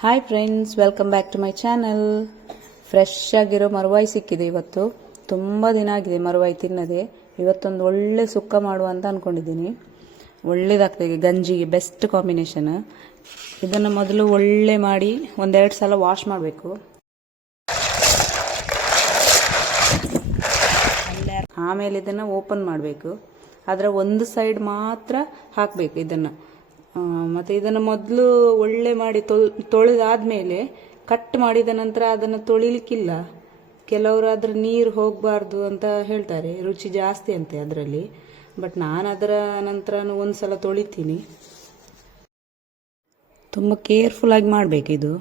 Hi friends welcome back to my channel fresh ಆಗಿರೋ ಮರುವಾಯಿ ಸಿಕ್ಕಿದೆ ಇವತ್ತು. ತುಂಬ ದಿನ ಆಗಿದೆ ಮರವಾಯಿ ತಿನ್ನದೆ. ಇವತ್ತೊಂದು ಒಳ್ಳೆ ಸುಕ್ಕ ಮಾಡುವ ಅಂತ ಅಂದ್ಕೊಂಡಿದ್ದೀನಿ ಒಳ್ಳೇದಾಗ್ತದೆ ಗಂಜಿಗೆ ಬೆಸ್ಟ್ ಕಾಂಬಿನೇಷನ್ ಇದನ್ನು ಮೊದಲು ಒಳ್ಳೆ ಮಾಡಿ ಒಂದೆರಡು ಸಲ ವಾಶ್ ಮಾಡಬೇಕು. ಆಮೇಲೆ ಇದನ್ನು ಓಪನ್ ಮಾಡಬೇಕು. ಅದರ ಒಂದು ಸೈಡ್ ಮಾತ್ರ ಹಾಕಬೇಕು ಇದನ್ನು. ಮತ್ತೆ ಇದನ್ನು ಮೊದಲು ಒಳ್ಳೆ ಮಾಡಿ ತೊಳ್, ತೊಳೆದಾದ್ಮೇಲೆ ಕಟ್ ಮಾಡಿದ ನಂತರ ಅದನ್ನು ತೊಳಿಲಿಕ್ಕಿಲ್ಲ. ಕೆಲವರು ಅದ್ರ ನೀರು ಹೋಗಬಾರ್ದು ಅಂತ ಹೇಳ್ತಾರೆ. ರುಚಿ ಜಾಸ್ತಿ ಅಂತೆ ಅದರಲ್ಲಿ. ಬಟ್ ನಾನು ಅದರ ನಂತರ ಒಂದು ಸಲ ತೊಳಿತೀನಿ. ತುಂಬ ಕೇರ್ಫುಲ್ಲಾಗಿ ಮಾಡಬೇಕು ಇದು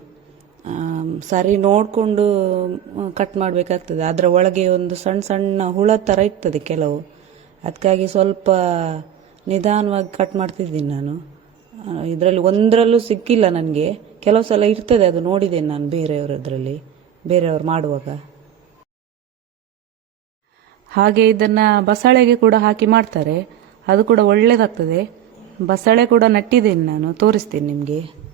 ಸರಿ ನೋಡಿಕೊಂಡು ಕಟ್ ಮಾಡಬೇಕಾಗ್ತದೆ. ಅದರ ಒಳಗೆ ಒಂದು ಸಣ್ಣ ಸಣ್ಣ ಹುಳ ಥರ ಇರ್ತದೆ ಕೆಲವು. ಅದಕ್ಕಾಗಿ ಸ್ವಲ್ಪ ನಿಧಾನವಾಗಿ ಕಟ್ ಮಾಡ್ತಿದ್ದೀನಿ ನಾನು. ಇದರಲ್ಲಿ ಒಂದರಲ್ಲೂ ಸಿಕ್ಕಿಲ್ಲ ನನಗೆ. ಕೆಲವು ಸಲ ಇರ್ತದೆ, ಅದು ನೋಡಿದ್ದೇನೆ ನಾನು ಬೇರೆಯವರದ್ರಲ್ಲಿ. ಬೇರೆಯವರು ಮಾಡುವಾಗ. ಹಾಗೆ ಇದನ್ನ ಬಸಳೆಗೆ ಕೂಡ ಹಾಕಿ ಮಾಡ್ತಾರೆ. ಅದು ಕೂಡ ಒಳ್ಳೇದಾಗ್ತದೆ. ಬಸಳೆ ಕೂಡ ನಟ್ಟಿದ್ದೇನೆ ನಾನು, ತೋರಿಸ್ತೀನಿ ನಿಮಗೆ.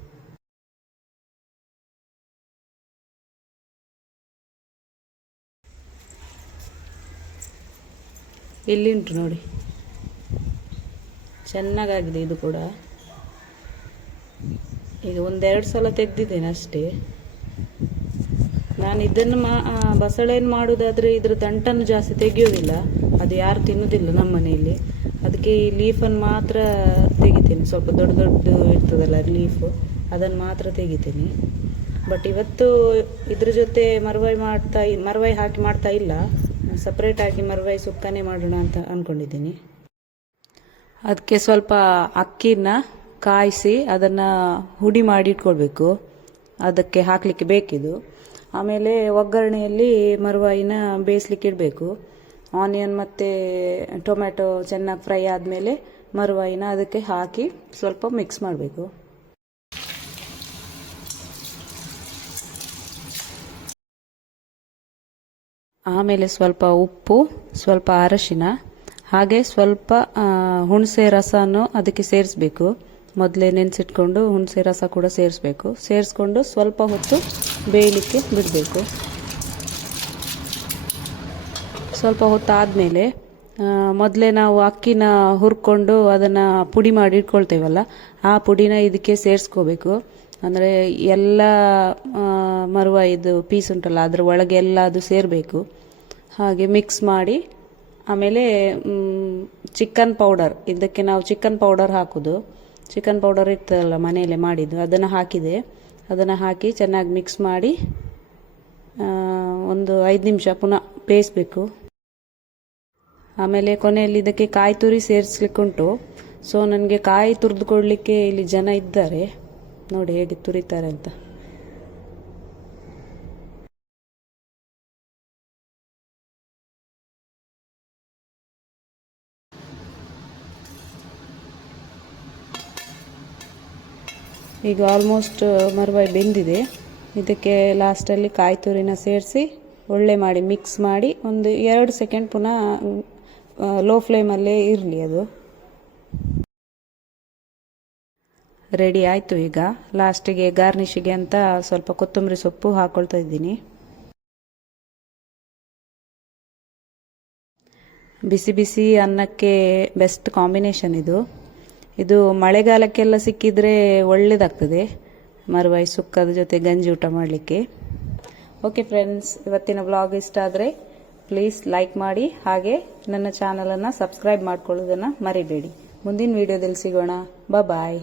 ಇಲ್ಲಿ ಉಂಟು ನೋಡಿ? ಚೆನ್ನಾಗಾಗಿದೆ ಇದು ಕೂಡ. ಈಗ ಒಂದೆರಡು ಸಲ ತೆಗೆದಿದ್ದೇನೆ ಅಷ್ಟೇ. ನಾನು ಇದನ್ನು ಮಾ ಬಸಳೆಯನ್ನು ಮಾಡೋದಾದ್ರೆ ಇದರ ದಂಟನ್ನು ಜಾಸ್ತಿ ತೆಗೆಯೋದಿಲ್ಲ. ಅದು ಯಾರು ತಿನ್ನೋದಿಲ್ಲ ನಮ್ಮ ಮನೆಯಲ್ಲಿ. ಅದಕ್ಕೆ ಈ ಲೀಫನ್ನು ಮಾತ್ರ ತೆಗಿತೀನಿ. ಸ್ವಲ್ಪ ದೊಡ್ಡ ದೊಡ್ಡ ಇರ್ತದಲ್ಲ ಲೀಫು, ಅದನ್ನು ಮಾತ್ರ ತೆಗಿತೀನಿ. ಬಟ್ ಇವತ್ತು ಇದ್ರ ಜೊತೆ ಮರವಾಯಿ ಮಾಡ್ತಾ ಮರವಾಯಿ ಹಾಕಿ ಮಾಡ್ತಾ ಇಲ್ಲ. ಸಪ್ರೇಟ್ ಆಗಿ ಮರವಾಯಿ ಸುಕ್ಕನೆ ಮಾಡೋಣ ಅಂತ ಅಂದ್ಕೊಂಡಿದ್ದೀನಿ ಅದಕ್ಕೆ ಸ್ವಲ್ಪ ಅಕ್ಕಿನ ಕಾಯಿಸಿ ಅದನ್ನು ಹುಡಿ ಮಾಡಿ ಇಟ್ಕೊಳ್ಬೇಕು. ಅದಕ್ಕೆ ಹಾಕಲಿಕ್ಕೆ ಬೇಕಿದು. ಆಮೇಲೆ ಒಗ್ಗರಣೆಯಲ್ಲಿ ಮರುವಾಯಿನ ಬೇಯಿಸ್ಲಿಕ್ಕೆ ಇಡಬೇಕು. ಆನಿಯನ್ ಮತ್ತು ಟೊಮ್ಯಾಟೊ ಚೆನ್ನಾಗಿ ಫ್ರೈ ಆದಮೇಲೆ ಮರುವಾಯಿನ ಅದಕ್ಕೆ ಹಾಕಿ ಸ್ವಲ್ಪ ಮಿಕ್ಸ್ ಮಾಡಬೇಕು. ಆಮೇಲೆ ಸ್ವಲ್ಪ ಉಪ್ಪು, ಸ್ವಲ್ಪ ಅರಶಿನ, ಹಾಗೆ ಸ್ವಲ್ಪ ಹುಣಸೆ ರಸನೂ ಅದಕ್ಕೆ ಸೇರಿಸ್ಬೇಕು. ಮೊದಲೇ ನೆನೆಸಿಟ್ಕೊಂಡು ಹುಣಸೆ ರಸ ಕೂಡ ಸೇರಿಸ್ಬೇಕು. ಸೇರಿಸ್ಕೊಂಡು ಸ್ವಲ್ಪ ಹೊತ್ತು ಬೇಯಲಿಕ್ಕೆ ಬಿಡಬೇಕು. ಸ್ವಲ್ಪ ಹೊತ್ತು ಆದಮೇಲೆ ಮೊದಲೇ ನಾವು ಅಕ್ಕಿನ ಹುರ್ಕೊಂಡು ಅದನ್ನು ಪುಡಿ ಮಾಡಿ ಇಟ್ಕೊಳ್ತೇವಲ್ಲ, ಆ ಪುಡಿನ ಇದಕ್ಕೆ ಸೇರಿಸ್ಕೋಬೇಕು. ಅಂದರೆ ಎಲ್ಲ ಮರುವ ಇದು ಪೀಸ್ ಉಂಟಲ್ಲ, ಅದ್ರ ಒಳಗೆ ಎಲ್ಲ ಅದು ಸೇರಬೇಕು. ಹಾಗೆ ಮಿಕ್ಸ್ ಮಾಡಿ, ಆಮೇಲೆ ಚಿಕನ್ ಪೌಡರ್ ಇದಕ್ಕೆ ನಾವು ಚಿಕನ್ ಪೌಡರ್ ಹಾಕೋದು. ಚಿಕನ್ ಪೌಡರ್ ಇತ್ತಲ್ಲ ಮನೆಯಲ್ಲೇ ಮಾಡಿದ್ದು, ಅದನ್ನು ಹಾಕಿದೆ. ಅದನ್ನು ಹಾಕಿ ಚೆನ್ನಾಗಿ ಮಿಕ್ಸ್ ಮಾಡಿ ಒಂದು ಐದು ನಿಮಿಷ ಪುನಃ ಬೇಯಿಸ್ಬೇಕು. ಆಮೇಲೆ ಕೊನೆಯಲ್ಲಿ ಇದಕ್ಕೆ ಕಾಯಿ ತುರಿ ಸೇರಿಸ್ಲಿಕ್ಕುಂಟು. ಸೊ ನನಗೆ ಕಾಯಿ ತುರಿದು ಕೊಡಲಿಕ್ಕೆ ಇಲ್ಲಿ ಜನ ಇದ್ದಾರೆ. ನೋಡಿ ಹೇಗೆ ತುರಿತಾರೆ ಅಂತ. ಈಗ ಆಲ್ಮೋಸ್ಟ್ ಮರುವಾಯಿ ಬೆಂದಿದೆ. ಇದಕ್ಕೆ ಲಾಸ್ಟಲ್ಲಿ ಕಾಯಿ ತುರಿನ ಸೇರಿಸಿ ಒಳ್ಳೆ ಮಾಡಿ ಮಿಕ್ಸ್ ಮಾಡಿ ಒಂದು ಎರಡು ಸೆಕೆಂಡ್ ಪುನಃ ಲೋ ಫ್ಲೇಮಲ್ಲೇ ಇರಲಿ ಅದು. ರೆಡಿ ಆಯಿತು ಈಗ. ಲಾಸ್ಟಿಗೆ ಗಾರ್ನಿಶಿಗೆ ಅಂತ ಸ್ವಲ್ಪ ಕೊತ್ತಂಬರಿ ಸೊಪ್ಪು ಹಾಕೊಳ್ತಾ ಇದ್ದೀನಿ. ಬಿಸಿ ಬಿಸಿ ಅನ್ನಕ್ಕೆ ಬೆಸ್ಟ್ ಕಾಂಬಿನೇಷನ್ ಇದು. ಇದು ಮಳೆಗಾಲಕ್ಕೆಲ್ಲ ಸಿಕ್ಕಿದ್ರೆ ಒಳ್ಳೆಯದಾಗ್ತದೆ ಮರುವಾಯಿ ಸುಕ್ಕದ ಜೊತೆ ಗಂಜಿ ಊಟ ಮಾಡಲಿಕ್ಕೆ. ಓಕೆ ಫ್ರೆಂಡ್ಸ್ ಇವತ್ತಿನ ಬ್ಲಾಗ್ ಇಷ್ಟ ಆದರೆ ಪ್ಲೀಸ್ ಲೈಕ್ ಮಾಡಿ, ಹಾಗೆ ನನ್ನ ಚಾನಲನ್ನು ಸಬ್ಸ್ಕ್ರೈಬ್ ಮಾಡ್ಕೊಳ್ಳೋದನ್ನು ಮರಿಬೇಡಿ. ಮುಂದಿನ ವಿಡಿಯೋದಲ್ಲಿ ಸಿಗೋಣ. ಬಾಯ್